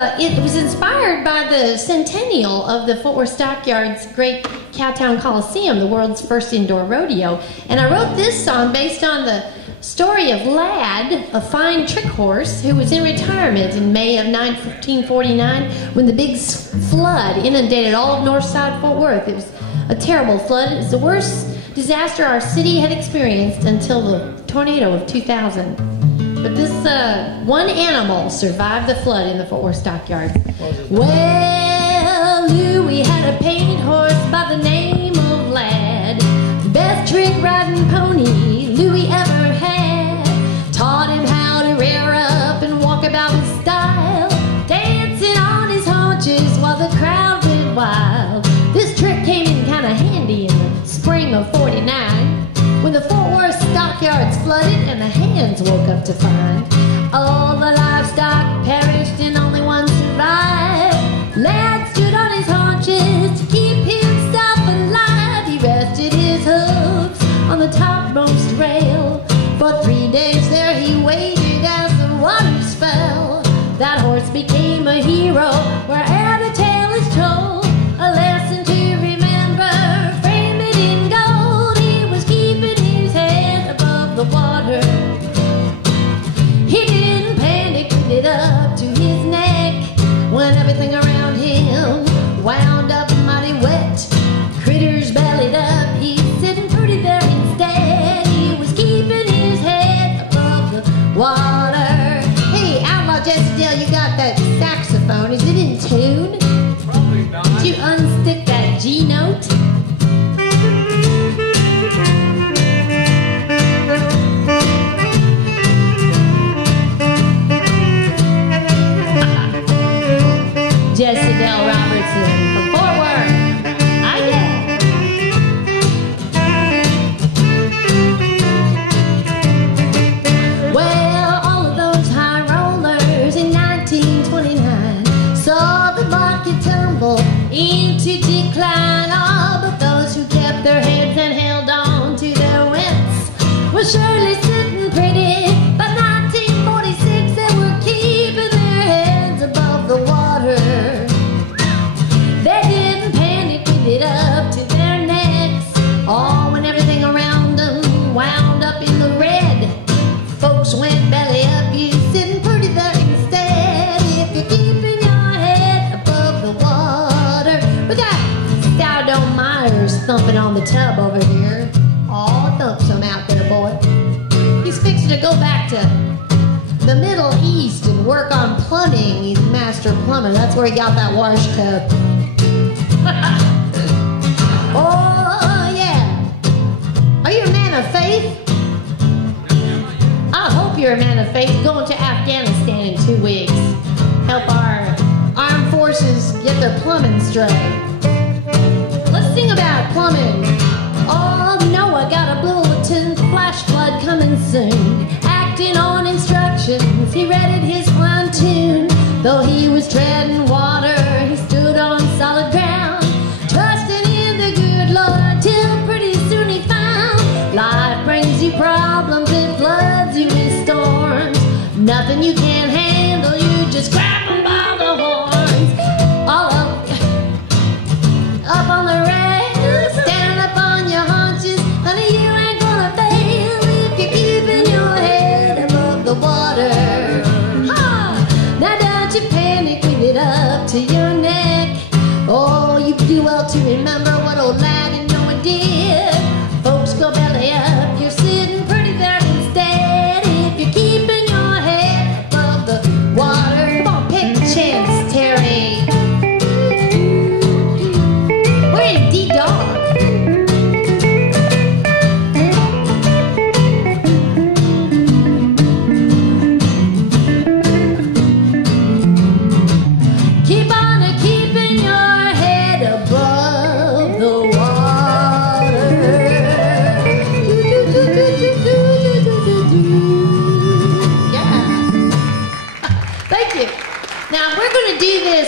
It was inspired by the centennial of the Fort Worth Stockyards Great Cowtown Coliseum, the world's first indoor rodeo. And I wrote this song based on the story of Lad, a fine trick horse who was in retirement in May of 1949 when the big flood inundated all of north side Fort Worth. It was a terrible flood. It was the worst disaster our city had experienced until the tornado of 2000. But this one animal survived the flood in the Fort Worth Stockyards. Well, Louie had a paint horse by the name of Lad. Best trick riding pony Louie ever had. Taught him how to rear up and walk about with style, dancing on his haunches while the crowd went wild. This trick came in kind of handy in the spring of '49. When the Fort Worth Stockyards flooded and the hands woke up to find all the livestock perished and only one survived. Lad stood on his haunches to keep himself alive. He rested his hooves on the topmost rail. For 3 days there he waited as the waters fell. That horse became a hero where'er the tale is told. A lesson to remember, frame it in gold. He was keeping his head above the water. He didn't panic with it up to his neck when everything around him wound up mighty wet. Critters bellied up, he's sitting pretty there instead. He was keeping his head above the water. Hey, Outlaw Jesse Dale, you got that saxophone. Is it in tune? Probably not. Did you unstick that G note? Jesse Dale Robertson from Fort Worth. I get. Well, all of those high rollers in 1929 saw the market tumble into decline. All but those who kept their heads and held on to their wits were surely sitting pretty. By 1946 they were keeping their heads above the water. They didn't panic with it up to their necks. Oh, when everything around them wound up in the red, folks went belly up, you sitting pretty there instead. If you're keeping your head above the water. We got Sourdough Myers thumping on the tub over here. Oh, thump some out there, boy. He's fixing to go back to the Middle East and work on plumbing. He's a master plumber. That's where he got that wash tub. Oh, yeah. Are you a man of faith? I hope you're a man of faith. Going to Afghanistan in 2 weeks. Help our armed forces get their plumbing straight. Let's sing about plumbing. Oh, Noah got a bulletin, flash flood coming soon. Acting on instructions, he readied his pontoon. Though he was treading water, he stood on solid ground, trusting in the good Lord, till pretty soon he found life brings you problems, it floods you with storms. Nothing you can't handle, you just grab them by the horns. All up on the rails, stand up on your haunches. Honey, you ain't gonna fail if you're keeping your head above the water. Now don't you panic with it up to your neck. Oh, you do well to remember what old Lad and Noah did. Folks go belly up, you're sitting pretty there instead. If you're keeping your head above the water. Come on, pick a chance, Terry. We're in D-Dog. Keep on keeping your head above the water. Yeah. Thank you. Now we're going to do this.